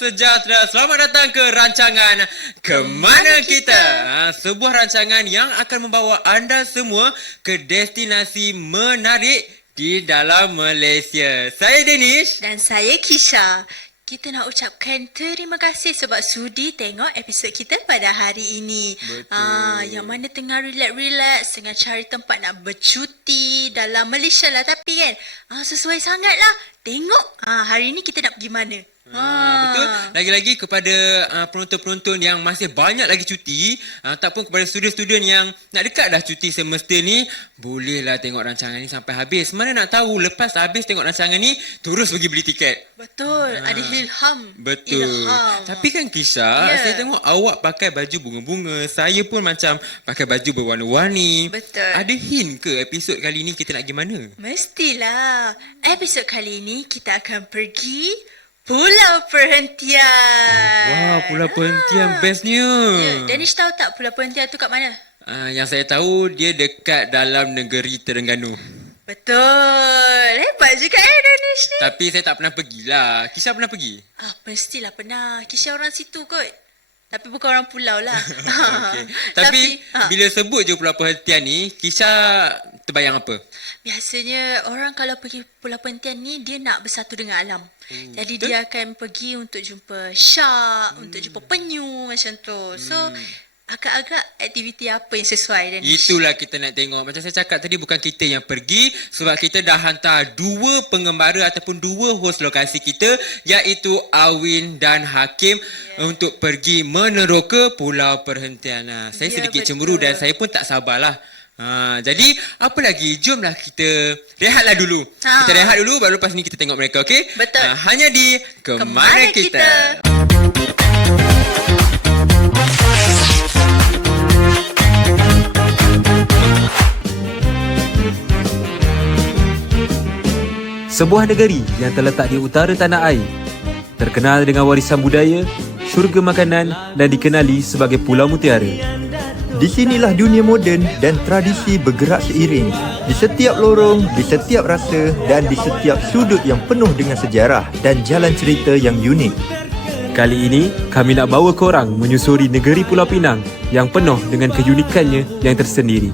sejahtera. Selamat datang ke rancangan Kemana Kita. Sebuah rancangan yang akan membawa anda semua ke destinasi menarik di dalam Malaysia. Saya Danish. Dan saya Kisha. Kita nak ucapkan terima kasih sebab sudi tengok episod kita pada hari ini. Betul. Yang mana tengah relax-relax, tengah cari tempat nak bercuti dalam Malaysia lah. Tapi kan, sesuai sangat lah. Tengok hari ini kita nak pergi mana. Betul. Lagi-lagi kepada penonton-penonton yang masih banyak lagi cuti, ataupun kepada student-student yang nak dekat dah cuti semester ni, bolehlah tengok rancangan ni sampai habis. Mana nak tahu lepas habis tengok rancangan ni terus pergi beli tiket. Betul. Ada ilham. Betul. Ilham. Tapi kan Kisha, saya tengok awak pakai baju bunga-bunga. Saya pun macam pakai baju berwarna-warni. Betul. Ada hint ke episod kali ni kita nak pergi mana? Mestilah. Episod kali ini kita akan pergi Pulau Perhentian. Wah, Pulau Perhentian bestnya. Ya, Danish tahu tak Pulau Perhentian tu kat mana? Yang saya tahu dia dekat dalam negeri Terengganu. Betul. Hebat juga Danish ni. Tapi saya tak pernah pergilah. Kisha pernah pergi? Mestilah pernah. Kisha orang situ kot. Tapi bukan orang pulau lah. Okay. Tapi bila sebut je Pulau Perhentian ni, Kisha terbayang apa? Biasanya orang kalau pergi Pulau Perhentian ni, dia nak bersatu dengan alam. Jadi betul? dia akan pergi untuk jumpa shark, untuk jumpa penyu macam tu. So, agak-agak aktiviti apa yang sesuai Danish? Itulah kita nak tengok. Macam saya cakap tadi, bukan kita yang pergi, sebab kita dah hantar 2 pengembara ataupun 2 host lokasi kita, iaitu Awin dan Hakim, untuk pergi meneroka Pulau Perhentian. Saya sedikit cemburu dan saya pun tak sabarlah. Jadi apa lagi? Jomlah kita rehatlah dulu. Kita rehat dulu, baru lepas ni kita tengok mereka, okey? Betul. Hanya di Kemana Kita. Sebuah negeri yang terletak di utara tanah air, terkenal dengan warisan budaya, syurga makanan dan dikenali sebagai Pulau Mutiara. Di sinilah dunia moden dan tradisi bergerak seiring. Di setiap lorong, di setiap rasa dan di setiap sudut yang penuh dengan sejarah dan jalan cerita yang unik. Kali ini, kami nak bawa korang menyusuri negeri Pulau Pinang yang penuh dengan keunikannya yang tersendiri.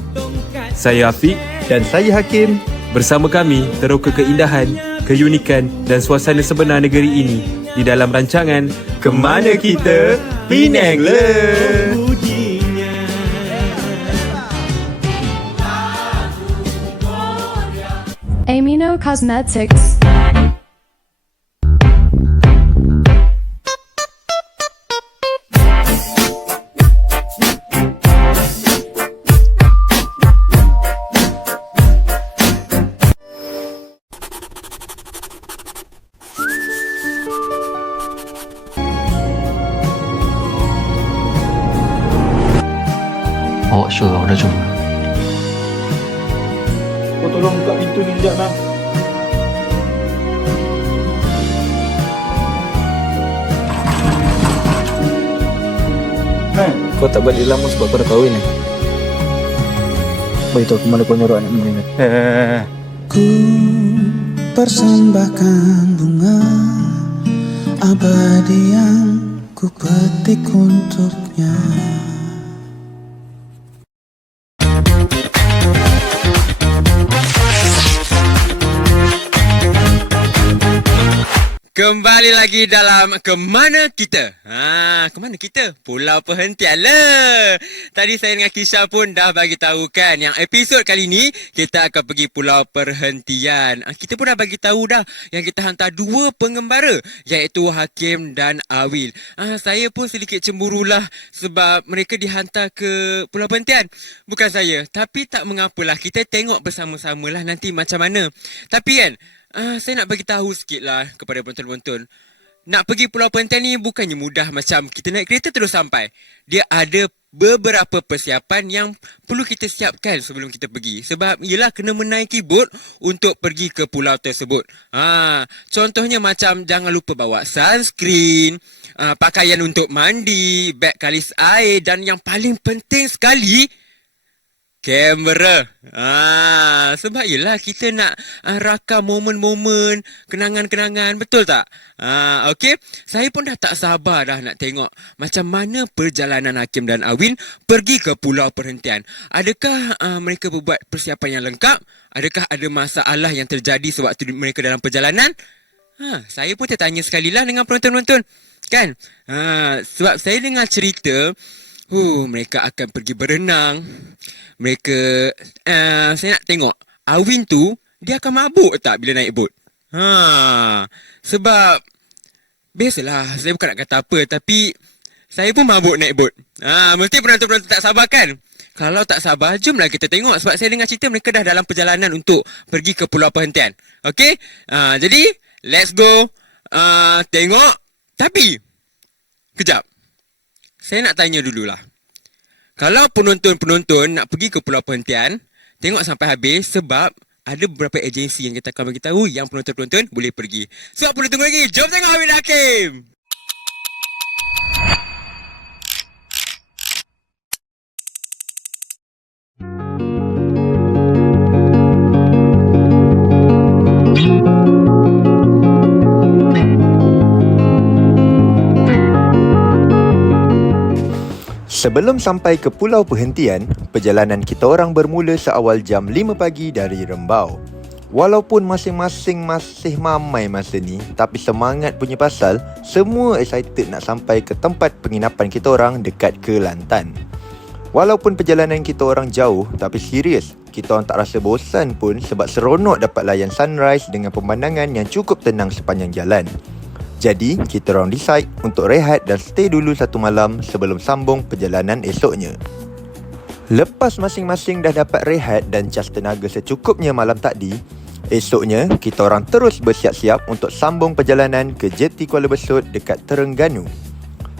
Saya Afiq Dan saya Hakim. Bersama kami teroka keindahan, keunikan dan suasana sebenar negeri ini di dalam rancangan Kemana Kita? Penang le. Amino Cosmetics. Awak sure awak dah cuba? Kau tolong buka pintu ni sekejap, Bang. Kau tak balik lama sebab kau dah kahwin ni. Beritahu aku mana kau nyorok anak ni. Ku persembahkan bunga abadi yang ku petik untuknya. Kembali lagi dalam Kemana Kita. Kemana kita? Pulau Perhentian lah. Tadi saya dengan Kisha pun dah bagi tahu kan, yang episod kali ni kita akan pergi Pulau Perhentian. Kita pun dah bagi tahu dah yang kita hantar 2 pengembara, iaitu Hakim dan Awil. Saya pun sedikit cemburulah sebab mereka dihantar ke Pulau Perhentian. Bukan saya, tapi tak mengapalah, kita tengok bersama-samalah nanti macam mana. Tapi kan, saya nak bagi tahu sikit lah kepada penonton-penonton. Nak pergi Pulau Perhentian ni bukannya mudah macam kita naik kereta terus sampai. Dia ada beberapa persiapan yang perlu kita siapkan sebelum kita pergi. Sebab ialah kena menaiki bot untuk pergi ke pulau tersebut. Contohnya macam jangan lupa bawa sunscreen, pakaian untuk mandi, beg kalis air, dan yang paling penting sekali, kamera. Sebab yelah kita nak rakam momen-momen, kenangan-kenangan, betul tak? Okey, saya pun dah tak sabar dah nak tengok macam mana perjalanan Hakim dan Awin pergi ke pulau perhentian. Adakah mereka berbuat persiapan yang lengkap? Adakah ada masalah yang terjadi sewaktu mereka dalam perjalanan? Saya pun tertanya sekali lah dengan penonton-penonton. Kan? Sebab saya dengar cerita, mereka akan pergi berenang. Mereka, saya nak tengok, Awin tu, dia akan mabuk tak bila naik bot? Sebab, biasalah, saya bukan nak kata apa, tapi saya pun mabuk naik bot. Mesti penonton-penonton tak sabar kan? Kalau tak sabar, jomlah kita tengok. Sebab saya dengar cerita mereka dah dalam perjalanan untuk pergi ke pulau perhentian. Okey? Jadi, let's go. Tengok. Tapi, kejap. Saya nak tanya dululah. Kalau penonton-penonton nak pergi ke pulau perhentian, tengok sampai habis sebab ada beberapa agensi yang kita akan bagi tahu yang penonton-penonton boleh pergi. So, apa boleh tunggu lagi? Jom tengok Awin dan Hakim. Sebelum sampai ke pulau perhentian, perjalanan kita orang bermula seawal jam 5 pagi dari Rembau. Walaupun masing-masing masih mamai masa ni, tapi semangat punya pasal, semua excited nak sampai ke tempat penginapan kita orang dekat Kelantan. Walaupun perjalanan kita orang jauh, tapi serius, kita orang tak rasa bosan pun sebab seronok dapat layan sunrise dengan pemandangan yang cukup tenang sepanjang jalan. Jadi, kita orang decide untuk rehat dan stay dulu satu malam sebelum sambung perjalanan esoknya. Lepas masing-masing dah dapat rehat dan cas tenaga secukupnya malam tadi, esoknya kita orang terus bersiap-siap untuk sambung perjalanan ke JT Kuala Besut dekat Terengganu.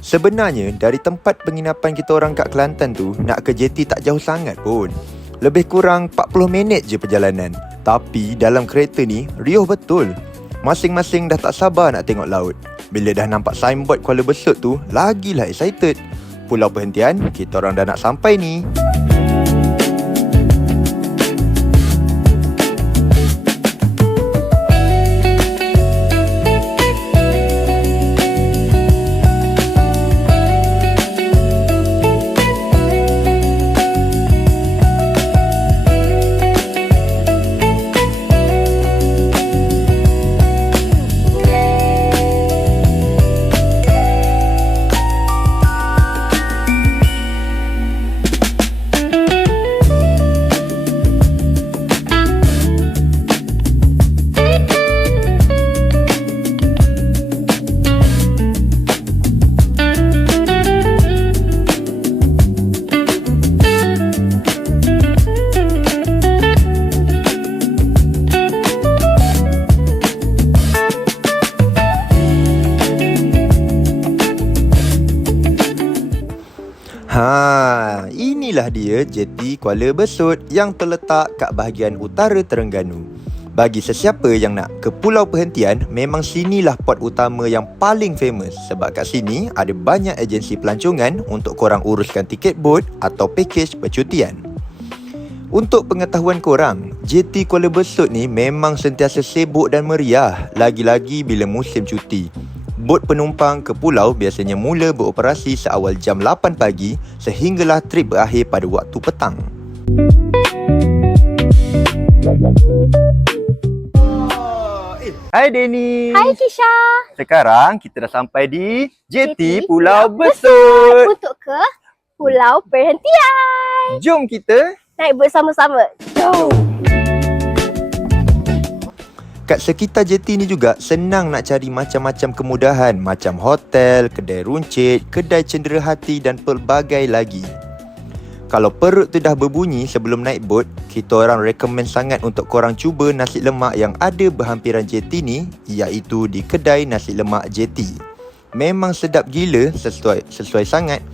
Sebenarnya, dari tempat penginapan kita orang kat Kelantan tu, nak ke JT tak jauh sangat pun. Lebih kurang 40 minit je perjalanan. Tapi, dalam kereta ni, riuh betul. Masing-masing dah tak sabar nak tengok laut. Bila dah nampak signboard Kuala Besut tu, lagilah excited. Pulau perhentian, kita orang dah nak sampai ni. Inilah dia JT Kuala Besut yang terletak kat bahagian utara Terengganu. Bagi sesiapa yang nak ke pulau perhentian, memang sinilah port utama yang paling famous sebab kat sini ada banyak agensi pelancongan untuk korang uruskan tiket bot atau pakej percutian. Untuk pengetahuan korang, JT Kuala Besut ni memang sentiasa sibuk dan meriah, lagi-lagi bila musim cuti. Bot penumpang ke pulau biasanya mula beroperasi seawal jam 8 pagi sehinggalah trip berakhir pada waktu petang. Hai Denny. Hai Kisha. Sekarang kita dah sampai di JT Pulau Besut. Untuk ke pulau perhentian. Jom kita naik bersama-sama. Jom. Kat sekitar JT ni juga senang nak cari macam-macam kemudahan macam hotel, kedai runcit, kedai cenderahati dan pelbagai lagi. Kalau perut tu dah berbunyi sebelum naik bot, kita orang recommend sangat untuk korang cuba nasi lemak yang ada berhampiran JT ni, iaitu di kedai nasi lemak JT. Memang sedap gila, sesuai sangat.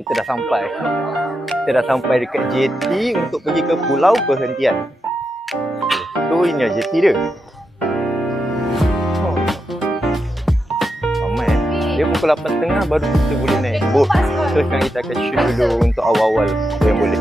kita dah sampai. Kita dah sampai dekat JT untuk pergi ke Pulau Perhentian. So ini lah JT dia. Oh. Ramai Dia pukul 8.30 baru kita boleh naik boat. So sekarang kita akan shoot dulu untuk awal-awal yang boleh.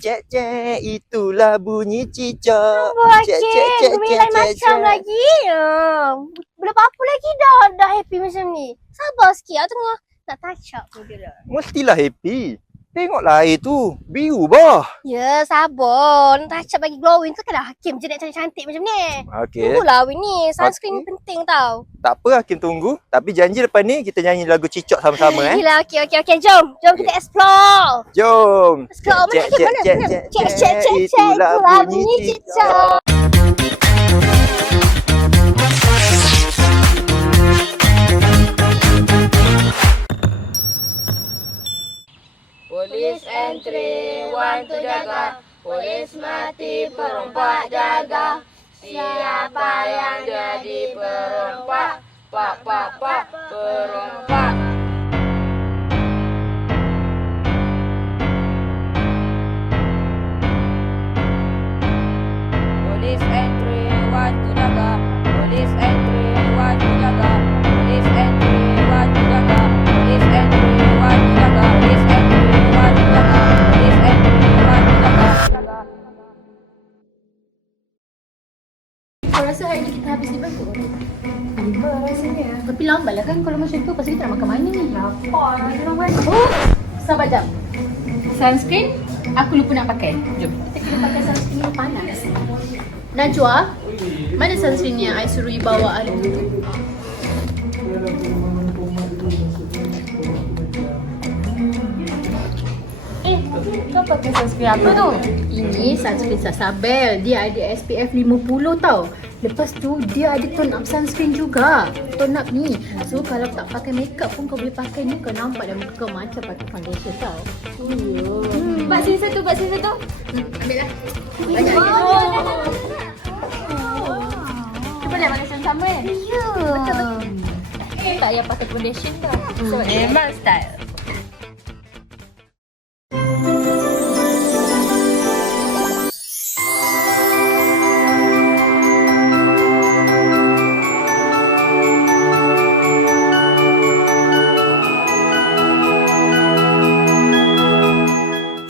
Cek, itulah bunyi cicak. Bumi lain macam lagi. Belum apa lagi dah happy macam ni. Sabar sikit, aku tengah nak touch up pun dia dah. Mestilah happy. Tengoklah air tu, biru bah. Ya, sabar. Nak touch up bagi glowing. Takkanlah Hakim je nak cantik-cantik macam ni. Okey. Tunggulah Win ni. Sunscreen ni penting tau. Tak apa, Hakim tunggu. Tapi janji lepas ni kita nyanyi lagu cicak sama-sama Gila, okey. Jom kita explore. Jom. Let's go. Mana? Cek. Itulah bunyi cicak. Polis entry, one to jaga. Polis mati, perompak jaga. Siapa yang jadi perompak? Pak, perompak. Polis entry, one to jaga. Polis entry, one to jaga. Polis entry, one to jaga. Polis entry, one to jaga. Polis entry, one to jaga. Polis entry, one to jaga. Kau rasa hari ni kita habis di berapa? 5 rasanya. Tapi lambat lah kan kalau macam tu. Pasal kita nak makan mana ni? Lapar. Sabar jap. Sunscreen, aku lupa nak pakai. Jom. Kita kena pakai sunscreen yang panas. Najwa, mana sunscreen yang I suruh you bawa hari tu? Kau pakai sunscreen apa tu? Ini sunscreen Sasabel. Dia ada SPF 50 tau. Lepas tu dia ada tone up sunscreen juga. Tone up ni. So kalau tak pakai makeup pun kau boleh pakai ni. Kau nampak dah muka kau macam pakai foundation tau. Buat sini satu. Ambil lah. Banyak lagi. Cuba lihat pakai sama kan? Ya. Betul. Tak payah pakai foundation tau. So memang style.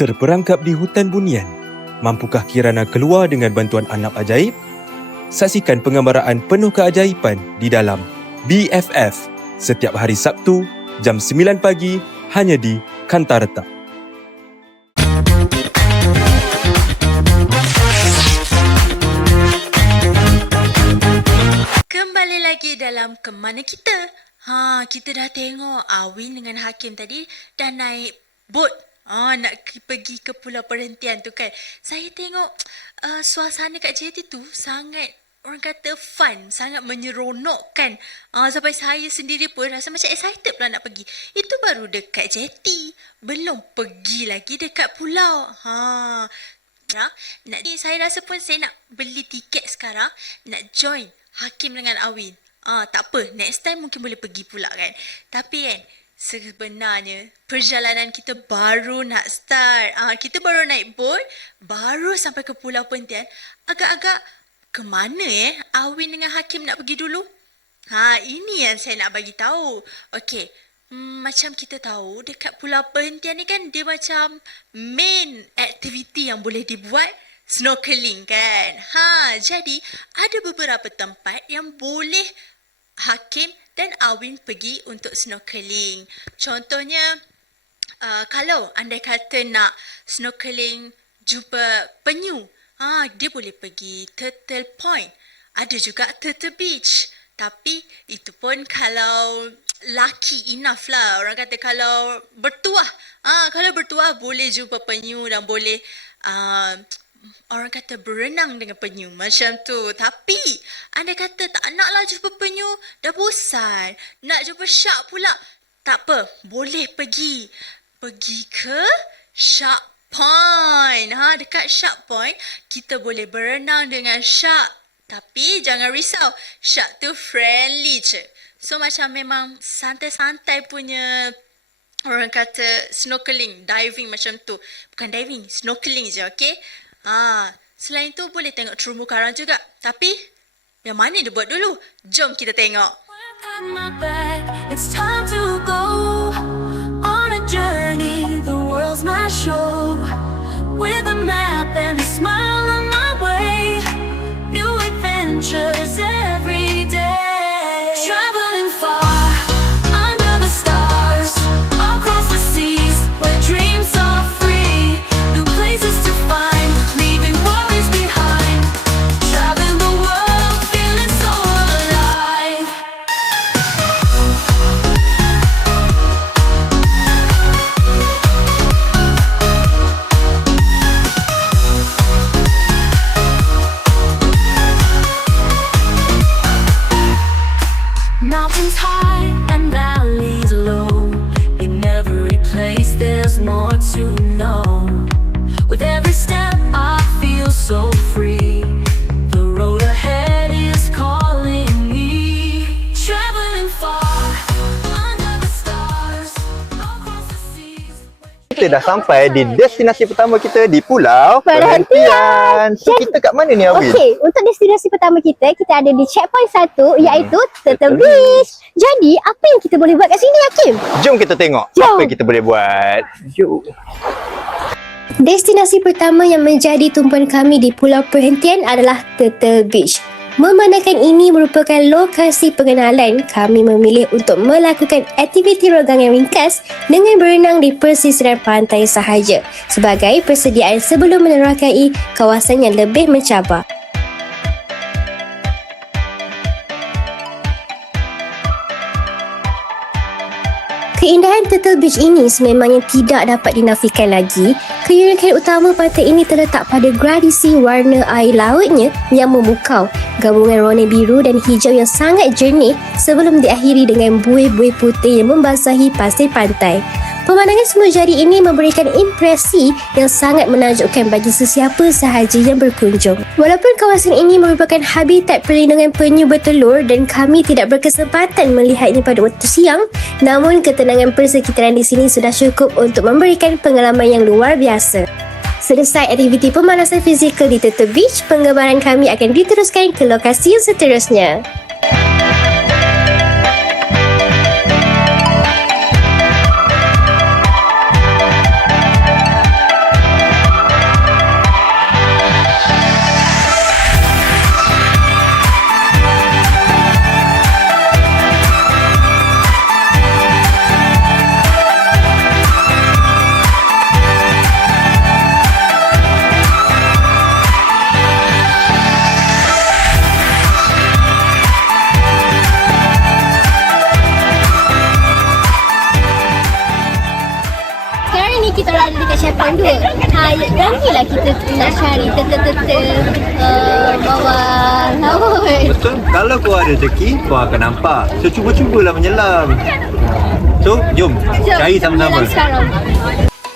Terperangkap di hutan bunian, mampukah Kirana keluar dengan bantuan anak ajaib? Saksikan penggambaraan penuh keajaiban di dalam BFF setiap hari Sabtu jam 9 pagi hanya di Kantareta. Kembali lagi dalam Kemana Kita? Kita dah tengok Awin dengan Hakim tadi dah naik bot. Nak pergi ke pulau perhentian tu kan. Saya tengok suasana kat JT tu sangat, orang kata fun, sangat menyeronokkan. Sampai saya sendiri pun rasa macam excited pula nak pergi. Itu baru dekat JT. Belum pergi lagi dekat pulau. Saya rasa pun saya nak beli tiket sekarang. Nak join Hakim dengan Awin. Tak apa, next time mungkin boleh pergi pula kan. Tapi kan, sebenarnya perjalanan kita baru nak start. Kita baru naik boat, baru sampai ke Pulau Perhentian. Agak-agak ke mana Awin dengan Hakim nak pergi dulu? Ini yang saya nak bagi tahu. Okey, macam kita tahu dekat Pulau Perhentian ni kan dia macam main activity yang boleh dibuat snorkeling kan. Jadi ada beberapa tempat yang boleh Hakim dan Awin pergi untuk snorkeling. Contohnya, kalau andai kata nak snorkeling jumpa penyu, dia boleh pergi Turtle Point. Ada juga Turtle Beach. Tapi itu pun kalau lucky enough lah. Orang kata kalau bertuah. Kalau bertuah boleh jumpa penyu dan boleh orang kata berenang dengan penyu macam tu. Tapi andai kata tak naklah jumpa penyu, dah bosan, nak jumpa shark pula, tak apa, boleh pergi ke Shark Point. Dekat Shark Point kita boleh berenang dengan shark. Tapi jangan risau, shark tu friendly je. So macam memang santai-santai punya, orang kata snorkeling, diving macam tu. Bukan diving, snorkeling je, okey? Selain tu boleh tengok terumbu karang juga. Tapi yang mana dia buat dulu? Jom kita tengok. It's time to go on a journey. The world's my show. With a map and a smile on my way. New adventures every day. Traveling far under the stars. Across the seas where dreams are free. New places to find. Mountains high and valleys low. They never replace, there's more to know. With every step I feel so free. The road ahead is calling me. Traveling far under the stars. Across the seas. Kita dah sampai di destinasi pertama kita di Pulau Perhentian. So kita kat mana ni Awin? Okey, untuk destinasi pertama kita ada di checkpoint 1 iaitu Turtle Beach. Jadi, apa yang kita boleh buat kat sini, Hakim? Jom kita tengok apa yang kita boleh buat. Jom. Destinasi pertama yang menjadi tumpuan kami di Pulau Perhentian adalah Turtle Beach. Memandangkan ini merupakan lokasi pengenalan, kami memilih untuk melakukan aktiviti rogang yang ringkas dengan berenang di pesisiran pantai sahaja sebagai persediaan sebelum menerokai kawasan yang lebih mencabar. Keindahan Turtle Beach ini sememangnya tidak dapat dinafikan lagi. Keunikan utama pantai ini terletak pada gradasi warna air lautnya yang memukau, gabungan warna biru dan hijau yang sangat jernih sebelum diakhiri dengan buih-buih putih yang membasahi pasir pantai. Pemandangan semua jari ini memberikan impresi yang sangat menakjubkan bagi sesiapa sahaja yang berkunjung. Walaupun kawasan ini merupakan habitat perlindungan penyu bertelur dan kami tidak berkesempatan melihatnya pada waktu siang, namun ketenangan persekitaran di sini sudah cukup untuk memberikan pengalaman yang luar biasa. Selesai aktiviti pemanasan fizikal di Turtle Beach, penggambaran kami akan diteruskan ke lokasi yang seterusnya. Kita ada dekat Syepan tu. Beranilah kita nak cari bawah laut. Betul, kalau kau ada rezeki, kau akan nampak. So, cuba-cubalah menyelam. So, jom cari sama-sama.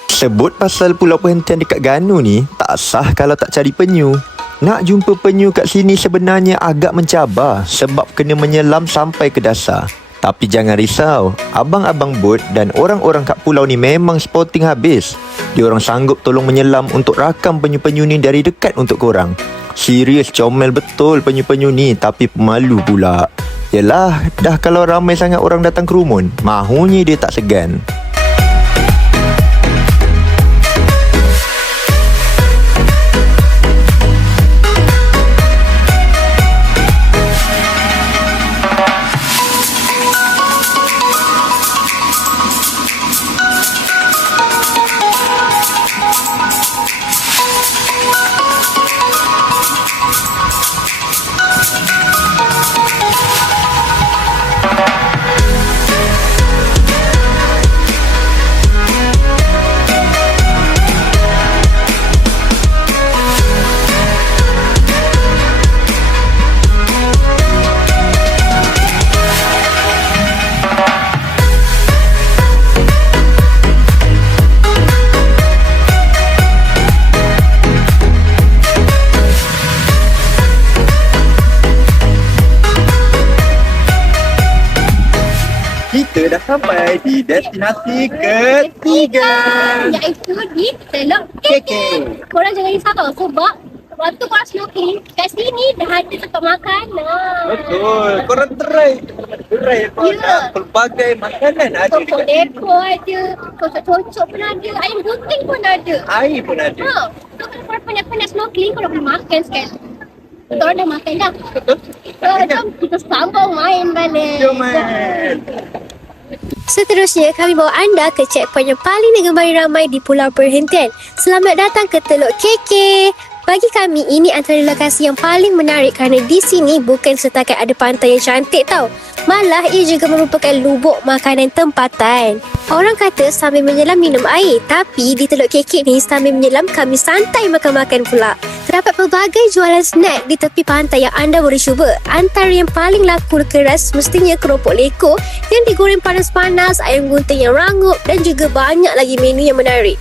Sebut pasal pulau perhentian dekat Ganu ni, tak sah kalau tak cari penyu. Nak jumpa penyu kat sini sebenarnya agak mencabar sebab kena menyelam sampai ke dasar. Tapi jangan risau, abang-abang bot dan orang-orang kat pulau ni memang sporting habis. Diorang sanggup tolong menyelam untuk rakam penyu-penyu ni dari dekat untuk korang. Serius comel betul penyu-penyu ni, tapi pemalu pula. Yelah, dah kalau ramai sangat orang datang kerumun, mahunya dia tak segan. Kita dah sampai di destinasi ketiga, Iaitu di Teluk KK. Korang jangan risau sebab waktu korang snorkeling kat sini dah ada tempat makan. Betul, korang try ada pelbagai makanan ada Kocok depot ada, kocok-kocok pun ada, ayam gunting pun ada. air pun ada. So kalau korang penat-penat snorkeling, korang boleh makan sekali. Korang dah makan dah. Jom kita sambung main balik. Jom main. Seterusnya, kami bawa anda ke checkpoint yang paling digemari ramai di Pulau Perhentian. Selamat datang ke Teluk KK. Bagi kami, ini antara lokasi yang paling menarik kerana di sini bukan setakat ada pantai yang cantik tau. Malah, ia juga merupakan lubuk makanan tempatan. Orang kata sambil menyelam minum air, tapi di Teluk KK ni sambil menyelam kami santai makan-makan pula. Terdapat pelbagai jualan snack di tepi pantai yang anda boleh cuba. Antara yang paling laku keras mestinya keropok leko yang digoreng panas-panas, ayam gunting yang rangup dan juga banyak lagi menu yang menarik.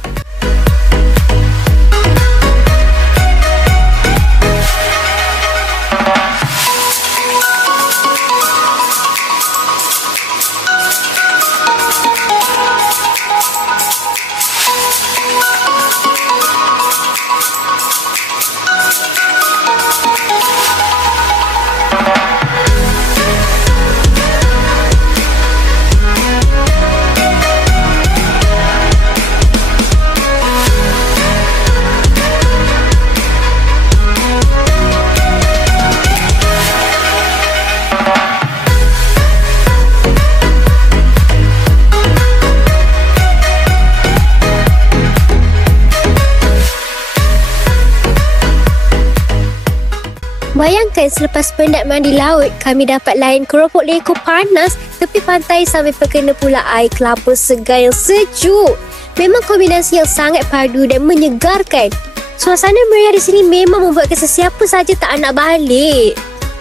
Bayangkan selepas penat mandi laut, kami dapat layan keropok leko panas tepi pantai sambil terkena pula air kelapa segar yang sejuk. Memang kombinasi yang sangat padu dan menyegarkan. Suasana meriah di sini memang membuatkan sesiapa saja tak nak balik.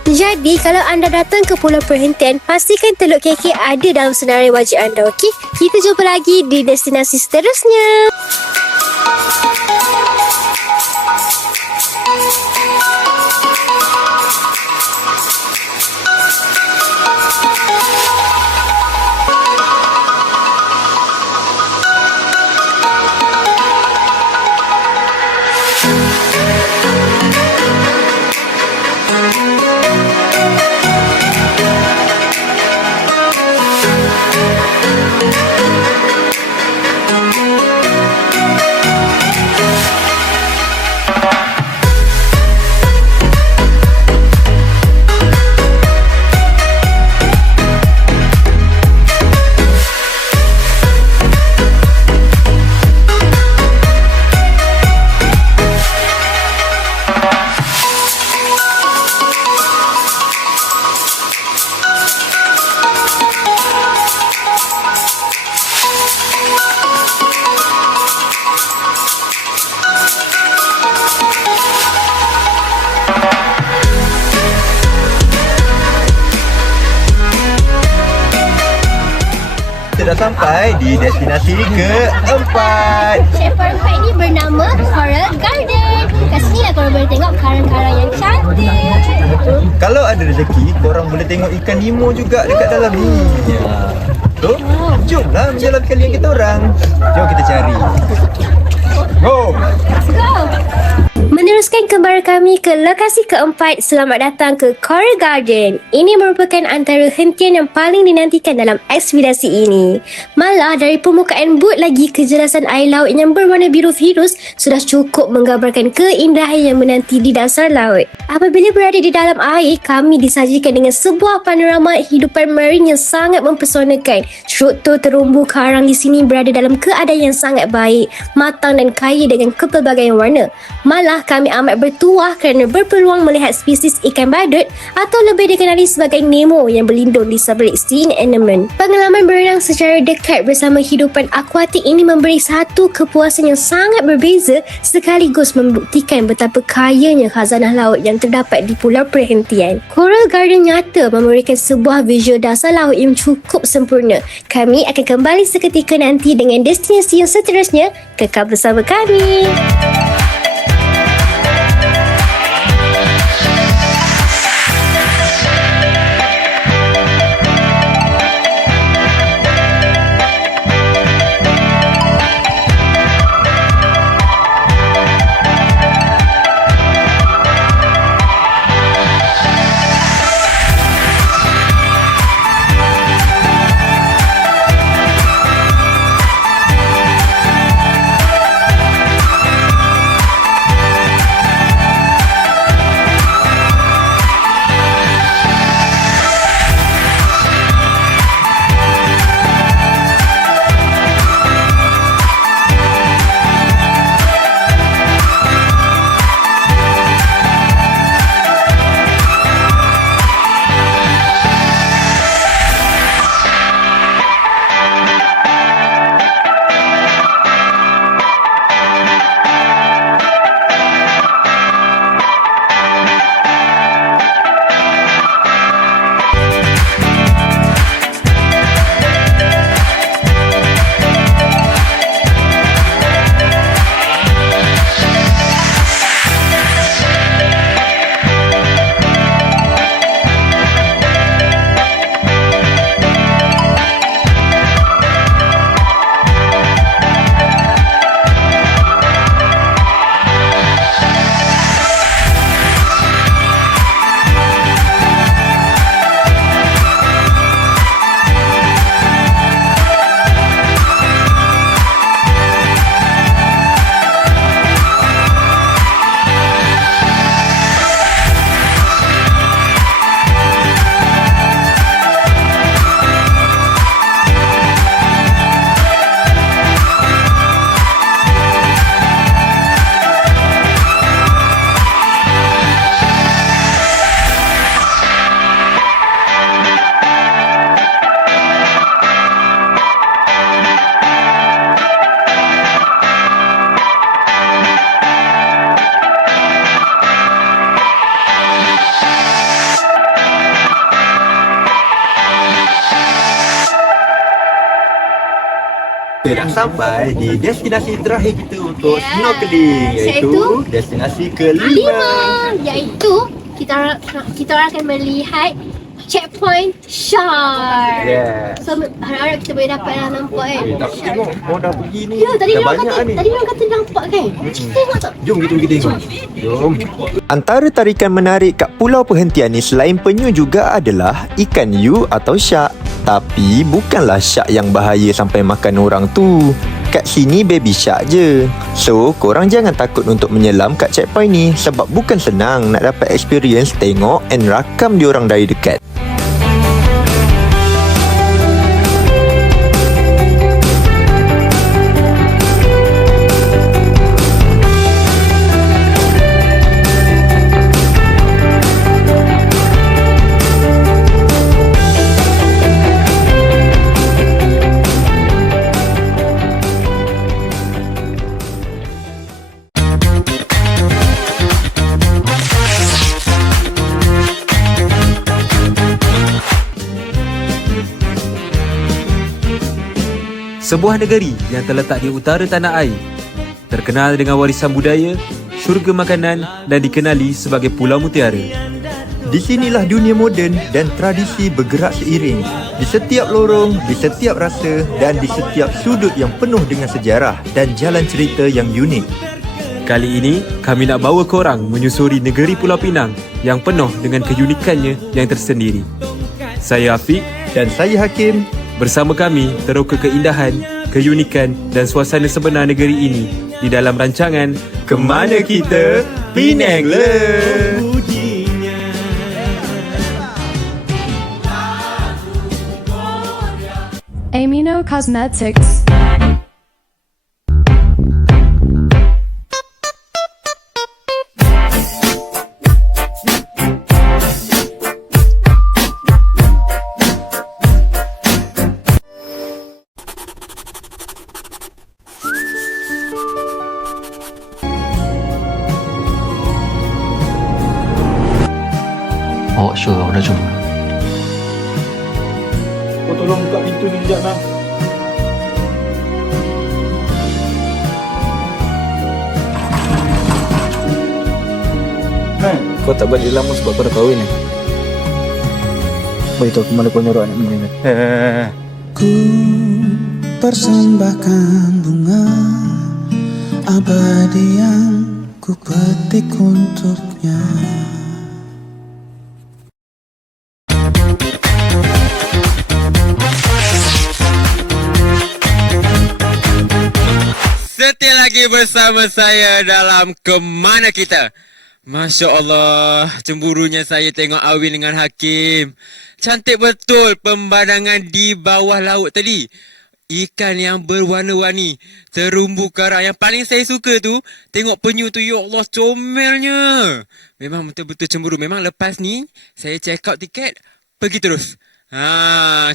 Jadi, kalau anda datang ke Pulau Perhentian, pastikan Teluk KK ada dalam senarai wajib anda, okey? Kita jumpa lagi di destinasi seterusnya. Kita dah sampai di destinasi keempat. Chapter 4 ini bernama Coral Garden. Kat sini lah korang boleh tengok karang-karang yang cantik. Kalau ada rezeki, korang boleh tengok ikan Nemo juga dekat dalam ni. So, jomlah menjalankan kalian kita orang. Jom kita cari. Go! Let's go! Meneruskan kembara kami ke lokasi keempat, selamat datang ke Coral Garden. Ini merupakan antara hentian yang paling dinantikan dalam ekspedisi ini. Malah dari permukaan bot lagi, kejelasan air laut yang berwarna biru virus sudah cukup menggambarkan keindahan yang menanti di dasar laut. Apabila berada di dalam air, kami disajikan dengan sebuah panorama hidupan marine yang sangat mempesonakan. Struktur terumbu karang di sini berada dalam keadaan yang sangat baik, matang dan kaya dengan kepelbagaian warna. Malah kami amat bertuah kerana berpeluang melihat spesies ikan badut atau lebih dikenali sebagai Nemo yang berlindung di sebalik sea anemone. Pengalaman berenang secara dekat bersama hidupan akuatik ini memberi satu kepuasan yang sangat berbeza, sekaligus membuktikan betapa kayanya khazanah laut yang terdapat di Pulau Perhentian. Coral Garden nyata memberikan sebuah visual dasar laut yang cukup sempurna. Kami akan kembali seketika nanti dengan destinasi yang seterusnya. Kekal bersama kami. Kita dah sampai di destinasi terakhir kita untuk snorkeling, iaitu destinasi kelima. Iaitu kita orang akan melihat checkpoint shark. So harap-harap kita boleh dapat lah nampak kan. Tapi tengok, kau dah pergi ni. Ya, tadi dah orang banyak kata, ni. tadi orang kata nampak kan. Tengok tak? Jom kita pergi tengok. Jom. Antara tarikan menarik kat pulau perhentian ni selain penyu juga adalah ikan hiu atau shark. Tapi bukanlah shark yang bahaya sampai makan orang tu. Kat sini baby shark je. So, korang jangan takut untuk menyelam kat checkpoint ni sebab bukan senang nak dapat experience tengok and rakam diorang dari dekat. Sebuah negeri yang terletak di utara tanah air, terkenal dengan warisan budaya, syurga makanan dan dikenali sebagai Pulau Mutiara. Di sinilah dunia moden dan tradisi bergerak seiring. Di setiap lorong, di setiap rasa dan di setiap sudut yang penuh dengan sejarah dan jalan cerita yang unik. Kali ini, kami nak bawa korang menyusuri negeri Pulau Pinang yang penuh dengan keunikannya yang tersendiri. Saya Afiq dan saya Hakim. Bersama kami teroka keindahan, keunikan dan suasana sebenar negeri ini di dalam rancangan Kemana Kita? Penang Le! Amino Cosmetics. Oh, sure, udah coba. Kau tolong buka pintu ni sekejap bang. Kau tak balik lama sebab kau dah kahwin ni. Beritahu aku mana kau nyorok anak bini ni. Ku persembahkan bunga abadi yang ku petik untuknya. Setia lagi bersama saya dalam Kemana Kita. Masya Allah, cemburunya saya tengok Awin dengan Hakim. Cantik betul pemandangan di bawah laut tadi. Ikan yang berwarna-warni, terumbu karang. Yang paling saya suka tu, tengok penyu tu, ya Allah, comelnya. Memang betul-betul cemburu. Memang lepas ni, saya check out tiket, pergi terus.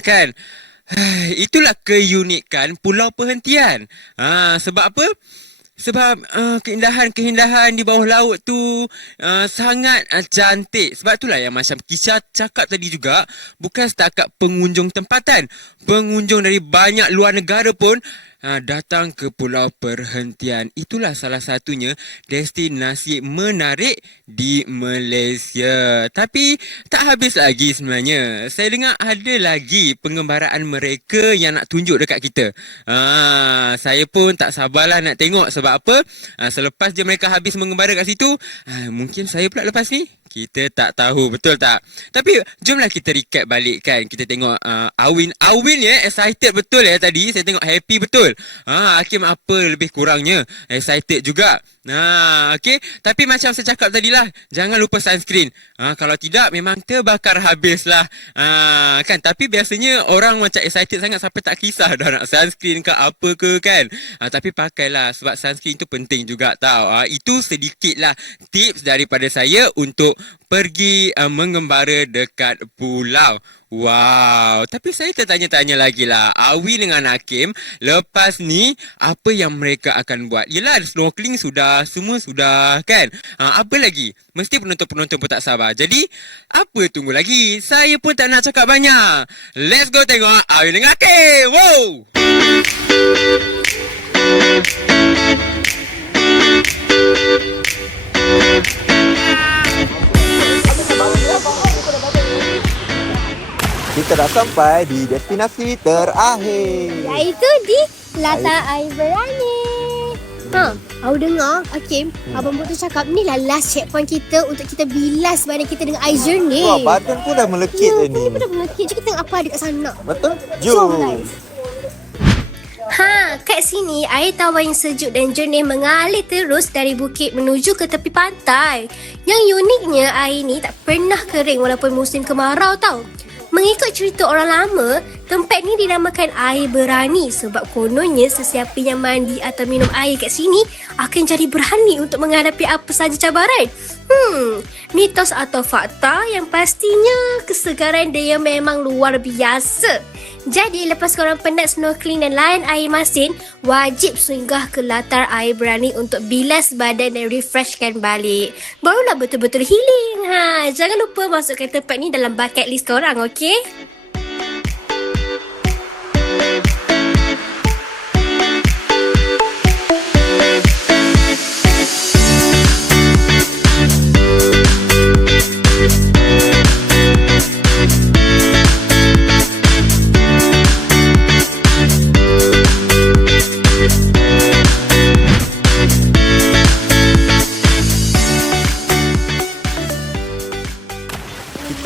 Kan? Itulah keunikan Pulau Perhentian. Sebab apa? Sebab keindahan-keindahan di bawah laut tu sangat cantik. Sebab itulah yang macam Kisha cakap tadi juga, bukan setakat pengunjung tempatan. Pengunjung dari banyak luar negara pun datang ke Pulau Perhentian. Itulah salah satunya destinasi menarik di Malaysia. Tapi tak habis lagi sebenarnya. Saya dengar ada lagi pengembaraan mereka yang nak tunjuk dekat kita. Saya pun tak sabarlah nak tengok. Sebab apa? Selepas je mereka habis mengembara kat situ, mungkin saya pula lepas ni. Kita tak tahu, betul tak? Tapi jomlah kita recap balik kan. Kita tengok Awin ya, excited betul ya tadi. Saya tengok happy betul. Hakim apa lebih kurangnya excited juga. Okay. Tapi macam saya cakap tadi lah, jangan lupa sunscreen. Kalau tidak memang terbakar habis lah. Kan? Tapi biasanya orang macam excited sangat sampai tak kisah dah nak sunscreen ke apa ke kan. Tapi pakailah sebab sunscreen tu penting juga tau. Itu sedikit lah tips daripada saya untuk pergi mengembara dekat pulau. Wow, tapi saya tertanya-tanya lagi lah, Awi dengan Hakim lepas ni apa yang mereka akan buat? Yelah, snorkeling sudah, semua sudah kan? Apa lagi? Mesti penonton-penonton pun tak sabar. Jadi, apa tunggu lagi? Saya pun tak nak cakap banyak. Let's go tengok Awi dengan Hakim. Wow! kita dah sampai di destinasi terakhir. Iaitu di latar air berani. Aku dengar Hakim, Abang Boto cakap ni lah last checkpoint kita untuk kita bilas badan kita dengan air jernih. Wah, badan pun dah melekit dah ni. Badan pun dah melekit. Jom kita tengok apa ada kat sana. Betul? Jom Jom. guys. Kat sini air tawar yang sejuk dan jernih mengalir terus dari bukit menuju ke tepi pantai. Yang uniknya air ni tak pernah kering walaupun musim kemarau tau. Mengikut cerita orang lama, tempat ni dinamakan air berani sebab kononnya sesiapa yang mandi atau minum air kat sini akan jadi berani untuk menghadapi apa sahaja cabaran. Mitos atau fakta yang pastinya kesegaran dia memang luar biasa. Jadi lepas korang penat snorkeling dan layan air masin, wajib singgah ke latar air berani untuk bilas badan dan refreshkan balik. Barulah betul-betul healing. Jangan lupa masukkan tempat ni dalam bucket list korang, okey?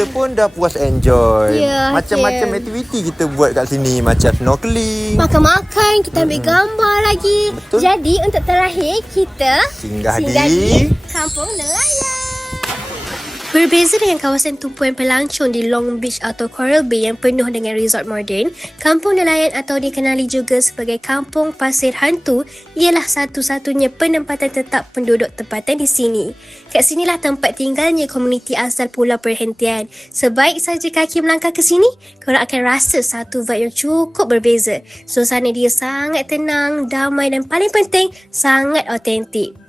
Kita pun dah puas enjoy. Ya, Macam-macam aktiviti kita buat kat sini. Macam snorkeling, Makan-makan, kita ambil gambar lagi. Betul. Jadi untuk terakhir kita singgah di di Kampung Nelayan. Berbeza dengan kawasan tumpuan pelancong di Long Beach atau Coral Bay yang penuh dengan resort moden, Kampung Nelayan atau dikenali juga sebagai Kampung Pasir Hantu ialah satu-satunya penempatan tetap penduduk tempatan di sini. Kat sinilah tempat tinggalnya komuniti asal Pulau Perhentian. Sebaik saja kaki melangkah ke sini, korang akan rasa satu vibe yang cukup berbeza. Suasana dia sangat tenang, damai dan paling penting, sangat autentik.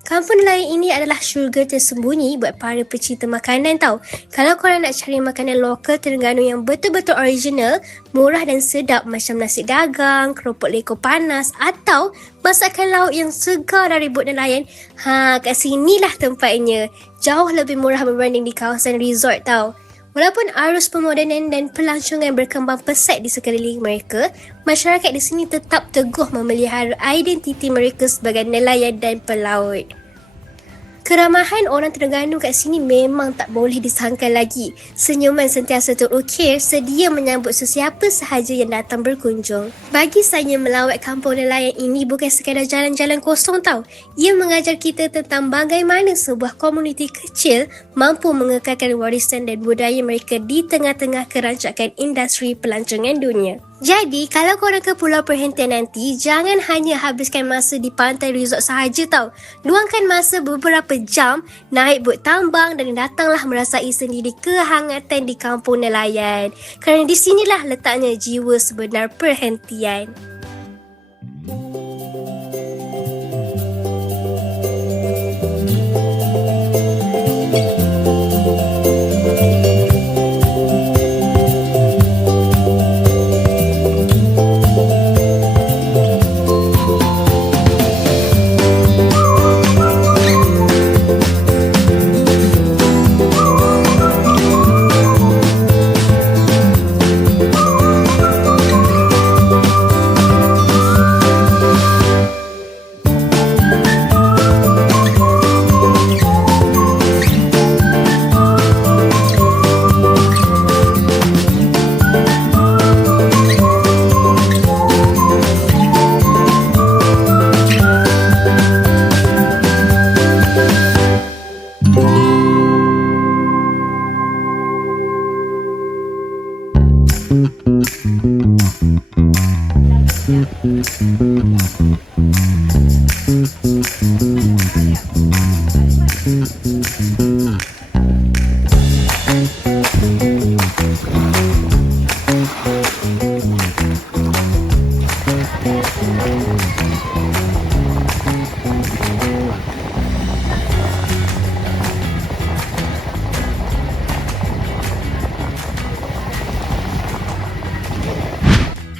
Kampung Nelayan ini adalah syurga tersembunyi buat para pecinta makanan tau. Kalau korang nak cari makanan lokal Terengganu yang betul-betul original, murah dan sedap macam nasi dagang, keropok leko panas atau masakan laut yang segar dari bot nelayan, kat sinilah tempatnya. Jauh lebih murah berbanding di kawasan resort tau. Walaupun arus pemodenan dan pelancongan berkembang pesat di sekeliling mereka, masyarakat di sini tetap teguh memelihara identiti mereka sebagai nelayan dan pelaut. Keramahan orang Terengganu kat sini memang tak boleh disangkal lagi. Senyuman sentiasa terukir, sedia menyambut sesiapa sahaja yang datang berkunjung. Bagi saya, melawat Kampung Nelayan ini bukan sekadar jalan-jalan kosong tau. Ia mengajar kita tentang bagaimana sebuah komuniti kecil mampu mengekalkan warisan dan budaya mereka di tengah-tengah kerancakan industri pelancongan dunia. Jadi, kalau korang ke Pulau Perhentian nanti, jangan hanya habiskan masa di pantai resort sahaja tau. Luangkan masa beberapa jam, naik bot tambang dan datanglah merasai sendiri kehangatan di Kampung Nelayan. Kerana di sinilah letaknya jiwa sebenar perhentian.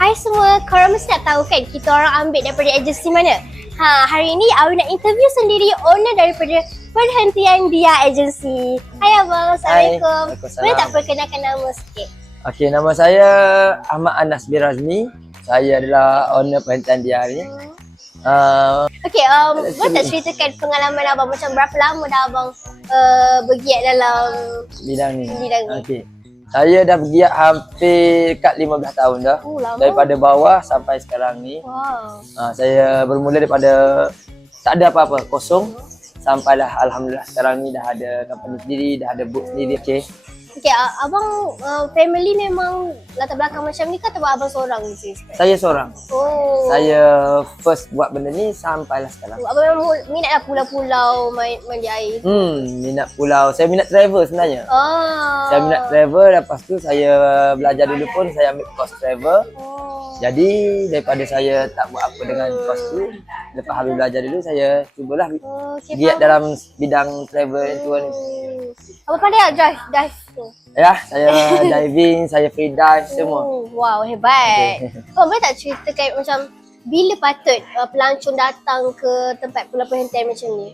Hai semua, korang mesti nak tahu kan kita orang ambil daripada agensi mana? Hari ni Awi nak interview sendiri owner daripada Perhentian Dia Agency. Hai abang, Assalamualaikum. Waalaikumsalam. Boleh tak perkenalkan nama sikit? Okey, nama saya Ahmad Anas bin Razmi. Saya adalah owner penghentian dia ni. Okey, boleh tak ceritakan pengalaman abang macam berapa lama dah abang bergiat dalam Bidang ni. bidang ni? Okey. Saya dah bergiat hampir dekat 15 tahun dah. Lama. Daripada bawah sampai sekarang ni. Wow. Saya bermula daripada tak ada apa-apa, kosong. Sampailah alhamdulillah sekarang ni dah ada company sendiri, dah ada boot sendiri. Okey. Okey, abang family memang latar belakang macam ni ke atau abang seorang je? Saya seorang. Oh. Saya first buat benda ni sampailah sekarang. Abang memang minat lah pulau-pulau main di air. Minat pulau. Saya minat travel sebenarnya. Saya minat travel, lepas tu saya belajar dulu pun saya ambil course travel. Jadi daripada saya tak buat apa dengan course tu, lepas habis belajar dulu saya cubalah giat dalam bidang travel tu ni. Abang pandai tak drive tu? Ya, saya diving, saya free dive semua. Wow, hebat. Abang boleh tak ceritakan macam bila patut pelancong datang ke tempat pulau perhentian macam ni?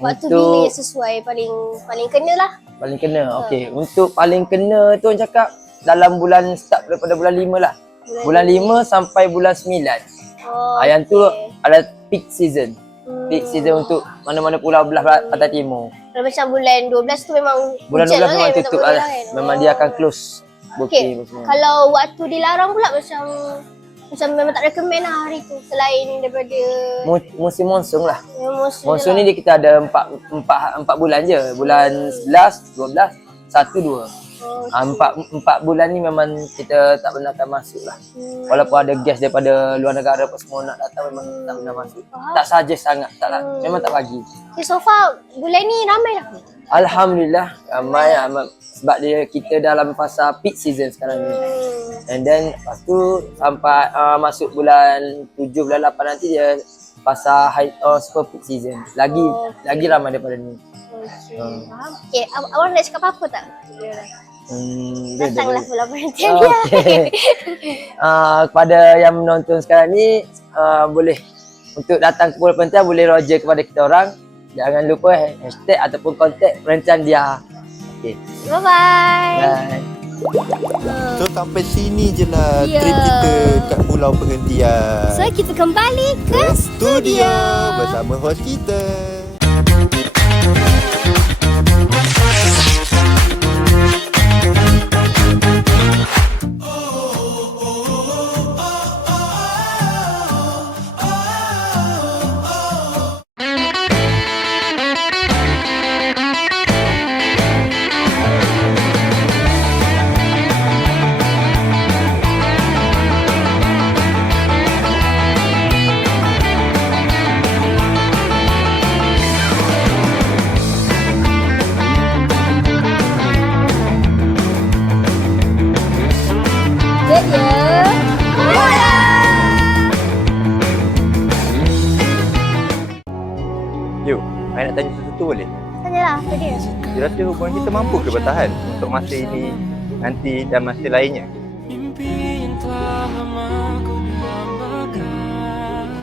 Waktu bila yang sesuai paling kena lah. Paling kena, okey. Untuk paling kena tu orang cakap dalam bulan start daripada bulan 5 lah. Bulan 5 sampai bulan 9. Yang tu ada peak season. Peak season untuk mana-mana pulau belah pantai timur. Kalau macam bulan 12 tu memang Bulan 12 memang kan? tutup lah. Memang dia akan close booking. Okay. Kalau waktu dilarang pula macam memang tak recommend lah hari tu selain daripada musim monsun lah. Monsun ni dia kita ada 4 bulan je. Bulan 11, 12, 1, 2. Empat bulan ni memang kita tak pernah akan masuk lah. Walaupun ada guest daripada luar negara apa semua nak datang memang tak pernah masuk. Tak suggest sangat, memang tak bagi. Okay, so far bulan ni ramai dah ke? Alhamdulillah ramai sebab kita dalam fasa peak season sekarang ni. And then lepas tu sampai masuk bulan 7, bulan 8 nanti dia fasa super peak season. Lagi ramai daripada ni. Okay, abang nak cakap apa tak? Datanglah pulau perhentian dia. Kepada yang menonton sekarang ni boleh untuk datang ke pulau perhentian boleh roger kepada kita orang. Jangan lupa hashtag ataupun kontak perhentian dia. Okay. Bye-bye. So sampai sini je lah trip kita kat pulau perhentian. So kita kembali ke studio bersama host kita. Saya nak tanya sesuatu boleh? Tanyalah, apa dia? Dia rasa hubungan kita mampu ke bertahan untuk masa ini, nanti dan masa lainnya?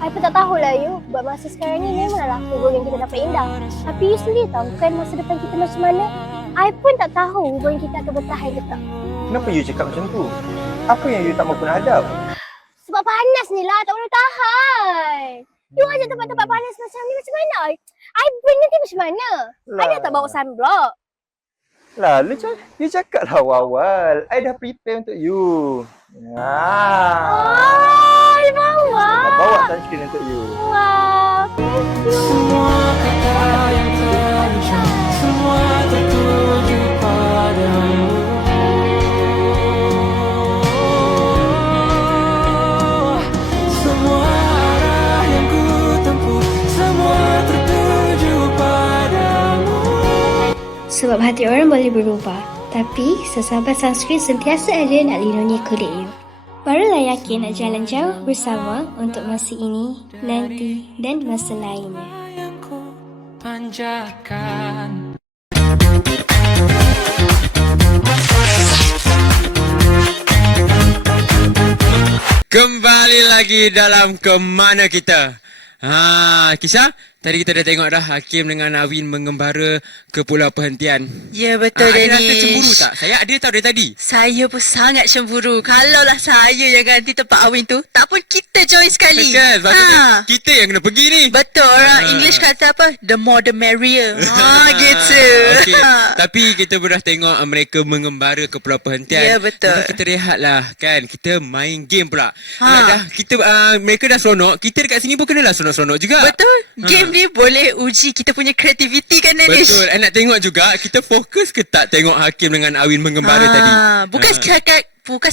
I pun tak tahulah you. Buat masa sekarang ni memanglah hubungan kita dapat indah. Tapi you sendiri tahu kan masa depan kita macam mana? I pun tak tahu hubungan kita akan bertahan ke tak. Kenapa you cakap macam tu? Apa yang you tak mampu nak hadap? Sebab panas ni lah, tak boleh tahan. You ajak tempat-tempat panas macam ni macam mana? I bring nanti macam mana? I dah tak bawa sunblock. Lah, you cakap lah awal-awal. I dah prepare untuk you. Oh, you bawa? Bawa sunscreen untuk you. Wow, thank you. Semua kata yang terucap, semua tertuju padamu. Semua arah yang ku tempuh, semua tertuju padamu. Sebab hati orang boleh berubah, tapi sesahabat sunscreen sentiasa ada nak lindungi kulit you. Barulah yakin nak jalan jauh bersama untuk masa ini, nanti dan masa lainnya. Yang ku panjatkan. Kembali lagi dalam Kemana Kita. Kisah, Tadi kita dah tengok dah Hakim dengan Awin mengembara ke Pulau Perhentian. Ya, betul Ada rasa Danish. cemburu tak? Saya ada tahu dari tadi. Saya pun sangat cemburu. Kalaulah saya yang ganti tempat Awin tu, tak pun kita join sekali. Kan? Maksudnya kita yang kena pergi ni. Betul. Orang English kata apa? The more the merrier. Gitu. Okay. Tapi kita pun dah tengok mereka mengembara ke Pulau Perhentian. Ya, betul. Jadi kita rehat lah kan. Kita main game pula. Dah, kita, mereka dah seronok. Kita dekat sini pun kenalah seronok-seronok juga. Betul. Game ni boleh uji kita punya kreativiti kan, Danish? Betul. Nak tengok juga kita fokus ke tak tengok Hakim dengan Awin mengembara tadi. Bukan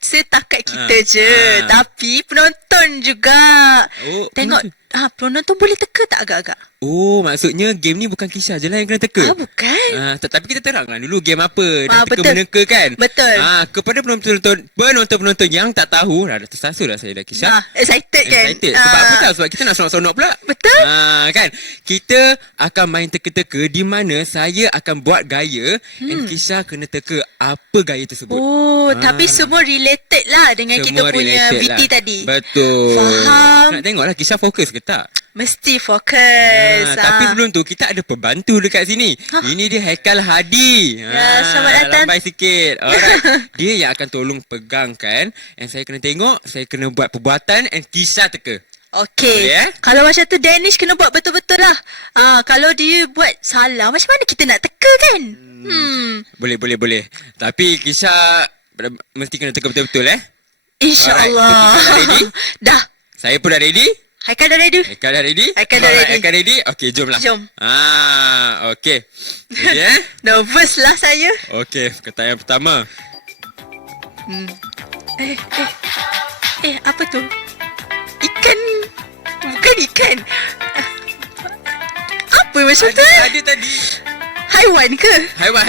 setakat kita je, tapi penonton juga. Tengok penonton boleh teka tak agak-agak? Oh, maksudnya game ni bukan Kisha je lah yang kena teka. Bukan. Tapi kita teranglah dulu game apa dan betul. teka-meneka kan. Betul. Kepada penonton-penonton yang tak tahu, dah tersasar dah saya dah Kisha. Excited kan? Excited. Sebab apa tahu? Sebab kita nak sonok-sonok pula. Betul. Kan? Kita akan main teka-teka di mana saya akan buat gaya and Kisha kena teka apa gaya tersebut. Tapi semua related lah dengan kita punya VT lah tadi. Betul. Faham. Nak tengoklah Kisha fokus ke tak? Mesti fokus. Tapi sebelum tu kita ada pembantu dekat sini. Ini dia Haikal Hadi. Selamat datang. Lambai sikit. Alright. Dia yang akan tolong pegangkan and saya kena tengok, saya kena buat perbuatan and Kisha teka. Okey. Boleh, Kalau macam tu Danish kena buat betul-betul lah. Kalau dia buat salah, macam mana kita nak teka kan? Boleh. Tapi Kisha mesti kena teka betul-betul InsyaAllah. Dah ready? Dah. Saya pun dah ready. Haikal dah ready? Haikal dah ready? Haikal dah ready. Okey, jomlah. Jom. Okey. Ready Nervous lah saya. Okey, perkataan yang pertama. Apa tu? Ikan. Bukan ikan. Apa macam tu? Ada tadi. Haiwan ke? Haiwan.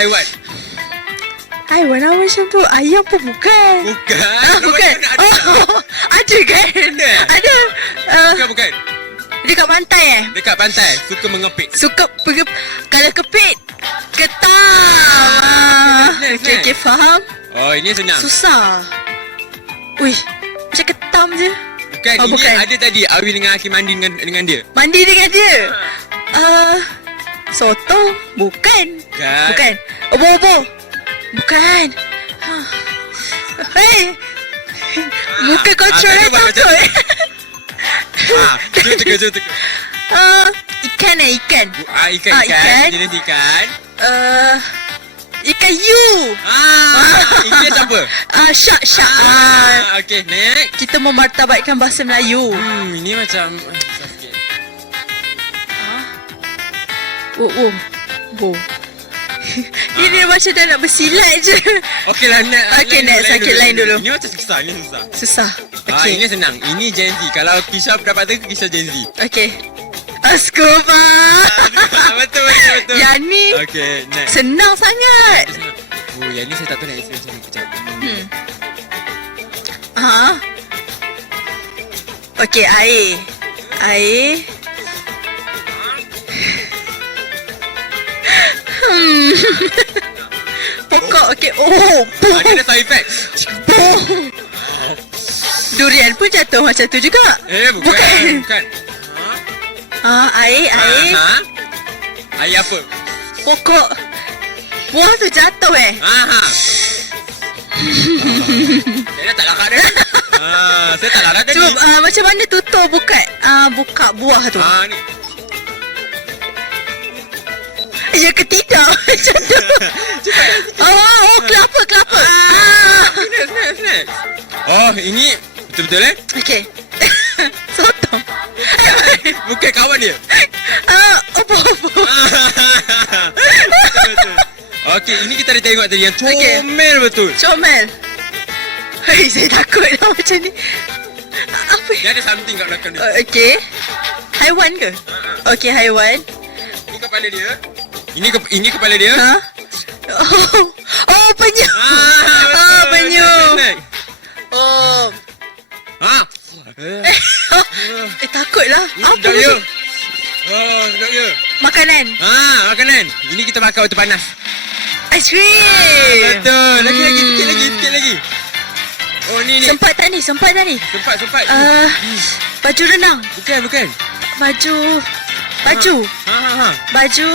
Haiwan apa macam tu? Ayam pun bukan. Bukan. Ada kan? Ada. Bukan. Dekat pantai Dekat pantai. Suka mengepik. Kalau kepit ketam. Okay, faham? Oh, ini senang. Susah. Ui, macam ketam je. Bukan, ini bukan. ada tadi Awin dengan Hakim mandi dengan dia. Mandi dengan dia. Soto? Bukan. Bukan. Obo-obo? Bukan. Hei. Muka kontrol lah takut. Teka. Ikan. Ikan. Jenis ikan. Ikan you. Ini siapa? Syak. Okey, next. Kita memartabatkan bahasa Melayu. Ini macam Dia macam dah nak bersilat je. Okeylah, next. Sakit lain dulu. Ini macam susah. Susah. Okay. Ini senang. Ini Gen Z. Kalau Kisha dapat teka, Kisha Gen Z. Okay. Askoba. Betul. Yang ni next. senang sangat. Yang ni saya tak tahu nak isi macam ni. Kejap. Okay, air. Pokok. Okay. Ada sound effect. Durian pun jatuh macam tu juga. Bukan. Air. Air apa? Pokok. Buah tu jatuh Saya dah tak larat dah. Saya tak larat tadi. Cuba macam mana tutup buka buah tu? Ni. Ya ke tidak? Macam tu. Kelapa. Next. Ini betul-betul Okay. Sotong. Bukan kawan dia. Apa-apa. Betul. Okey, ini kita dah tengok tadi yang comel betul. Comel. Hei, saya takut lah macam ni. Apa? Dia ada something kat belakang dia. Okay. Haiwan ke? Okay, haiwan. Ini kepala dia. Ini kepala dia. Penyu. Penyu. Takutlah. Apa dia? Sedap ya. Makanan. Makanan. Ini kita makan waktu panas. Aiskrim. Betul. Sikit lagi. Ni. Sempat tak ni? Sempat. Baju renang. Bukan. Baju Baju. Ha. Baju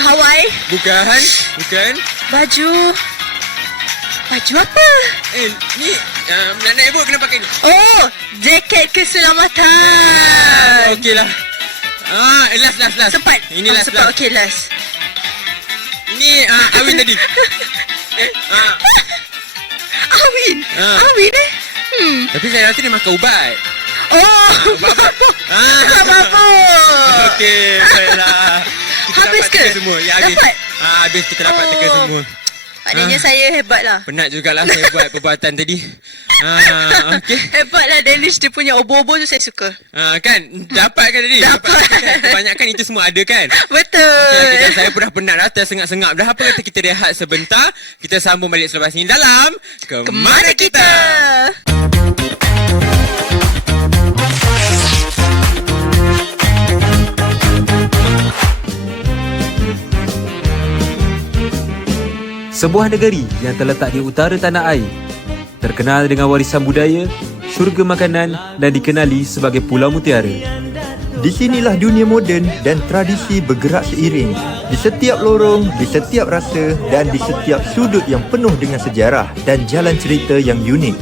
Hawaii. Bukan. Baju apa? Ni nak naik boat kena pakai ni. Oh, jaket keselamatan. Okeylah. Last. Sempat. Ini last. Okey, last. Ini Awin tadi. Awin. Tapi saya rasa dia makan ubat. Oh, apa? Okey, baiklah. Habis ke? Semua. Ya, habis. Dapat? Habis kita dapat teka semua. Maknanya saya hebat lah. Penat jugalah saya buat perbuatan tadi. Okey. Hebat lah Danish, dia punya obo-obo tu saya suka. Kan? Dapat kan tadi? Dapat. Kebanyakan itu semua ada kan? Betul. Okay, saya pun dah penat dah, tersengap-sengap dah. Apa kata kita rehat sebentar? Kita sambung balik selepas ini dalam Kemana Kita? Sebuah negeri yang terletak di utara tanah air, terkenal dengan warisan budaya, syurga makanan dan dikenali sebagai Pulau Mutiara. Di sinilah dunia moden dan tradisi bergerak seiring. Di setiap lorong, di setiap rasa dan di setiap sudut yang penuh dengan sejarah dan jalan cerita yang unik.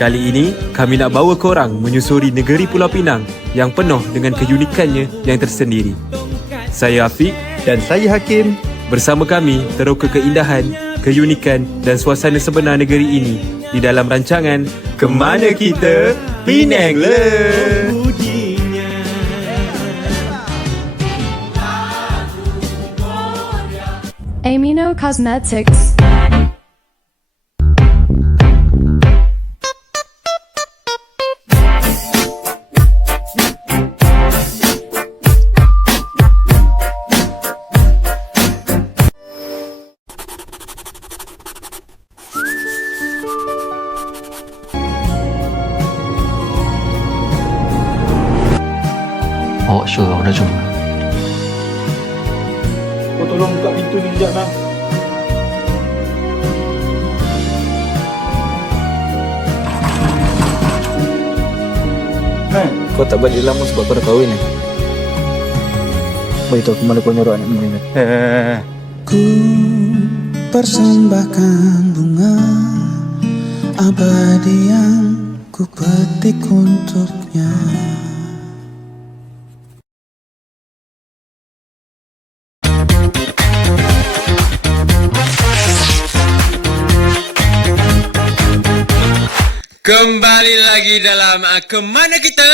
Kali ini, kami nak bawa korang menyusuri negeri Pulau Pinang yang penuh dengan keunikannya yang tersendiri. Saya Afiq dan saya Hakim. Bersama kami teroka keindahan, keunikan dan suasana sebenar negeri ini di dalam rancangan Kemana Kita? Penang le. Amino Cosmetics. Syur, dah jumpa. Kau tolong buka pintu ni sekejap bang. Kau tak balik lama sebab kau dah kahwin ni. Beritahu aku mana kau nyuruh anak bini ni. Ku persembahkan bunga abadi yang ku petik untuknya. Kembali lagi dalam Kemana Kita?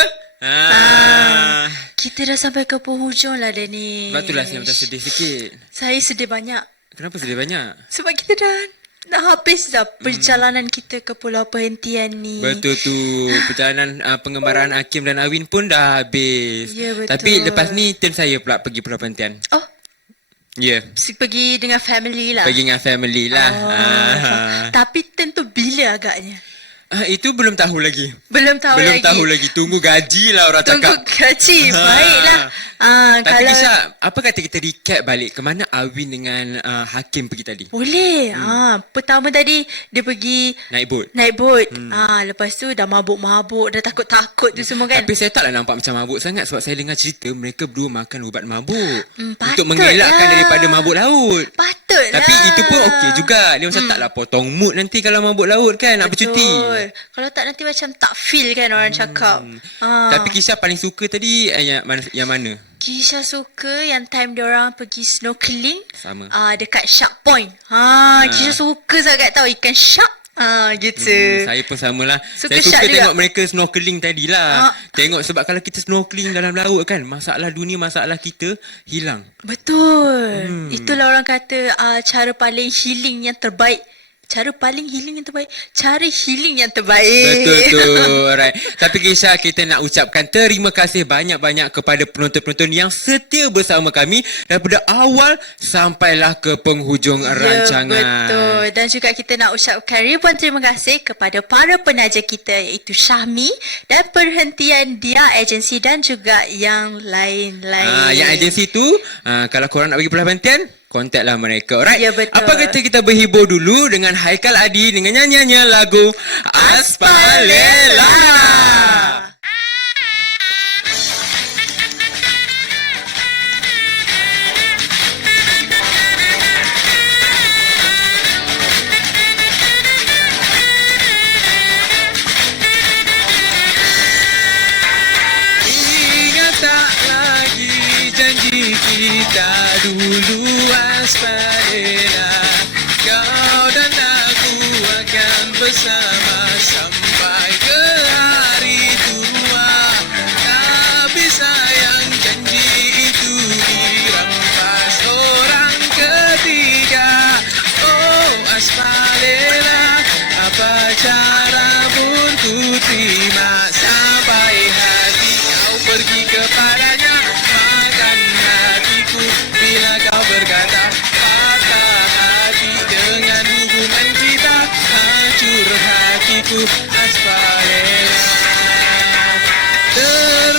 Kita dah sampai ke penghujung lah Danish. Sebab itulah saya macam sedih sikit. Saya sedih banyak. Kenapa sedih banyak? Sebab kita dah habis dah perjalanan kita ke Pulau Perhentian ni. Betul tu. Perjalanan pengembaraan Hakim dan Awin pun dah habis. Ya, betul. Tapi lepas ni turn saya pula pergi Pulau Perhentian. Oh. Ya. Yeah. Pergi dengan family lah. Pergi dengan family lah. Tapi tentu bila agaknya? Itu belum tahu lagi. Belum tahu lagi. Tunggu gaji lah orang cakap. Tunggu gaji. Baiklah. Tapi Kisha, apa kata kita recap balik ke mana Awin dengan Hakim pergi tadi? Boleh. Pertama tadi dia pergi naik boat. Lepas tu dah mabuk-mabuk, dah takut-takut tu semua kan. Tapi saya taklah nampak macam mabuk sangat sebab saya dengar cerita mereka berdua makan ubat mabuk. Patut untuk mengelakkan daripada mabuk laut. Patut lah. Tapi itu pun okey juga. Dia macam taklah potong mood nanti kalau mabuk laut kan nak bercuti. Kalau tak nanti macam tak feel kan orang cakap. Tapi Kisha paling suka tadi yang mana? Kisha suka yang time diorang pergi snorkeling. Sama. Dekat Shark Point. Kisha suka sangat tahu ikan shark. Gitu. Saya pun samalah. Suka saya suka tengok juga mereka snorkeling tadilah. Tengok sebab kalau kita snorkeling dalam laut kan, masalah dunia, masalah kita hilang. Betul. Itulah orang kata cara paling healing yang terbaik. Cara healing yang terbaik. Betul tu. Alright. Tapi Kisha, kita nak ucapkan terima kasih banyak-banyak kepada penonton-penonton yang setia bersama kami daripada awal sampailah ke penghujung rancangan. Betul. Dan juga kita nak ucapkan ribuan terima kasih kepada para penaja kita iaitu Syahmi dan Perhentian Dia Agensi dan juga yang lain-lain. Yang agensi tu kalau korang nak bagi perhentian, kontaklah mereka. Alright. Ya, betul. Apa kata kita berhibur dulu dengan Haikal Adi dengan nyanyiannya lagu Aspalela.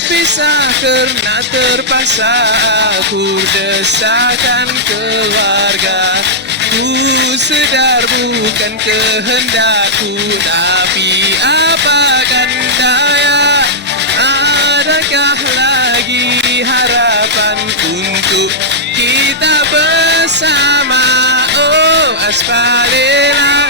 berpisah kerana terpaksa aku desakan keluarga. Ku sedar bukan kehendakku, tapi apakan daya. Adakah lagi harapan untuk kita bersama? Oh Aspalela,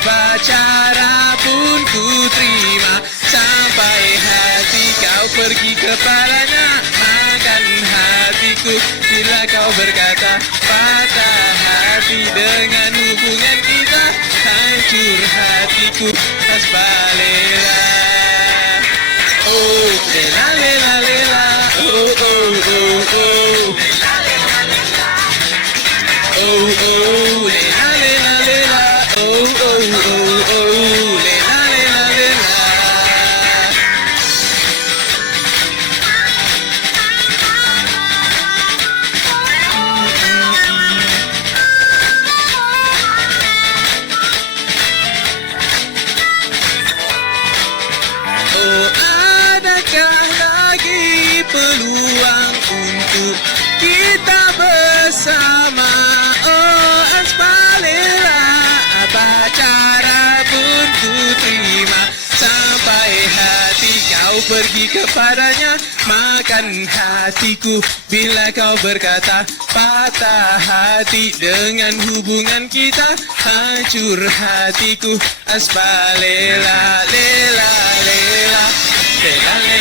apa cara pun ku terima sampai hati kau pergi kepadanya. Makan hatiku bila kau berkata patah hati dengan hubungan kita. Hancur hatiku Aspalela. Oh lela lela lela, oh oh oh oh, oh oh lela lela lela, oh oh oh oh, lela lela lela. Oh adakah lagi peluang untuk kita bersama? Oh Aspalela, apa cara pun ku terima sampai hati kau pergi kepadanya. Makan hatiku bila kau berkata patah hati dengan hubungan kita. Hancur hatiku Aspalela, lela lela, lela lela.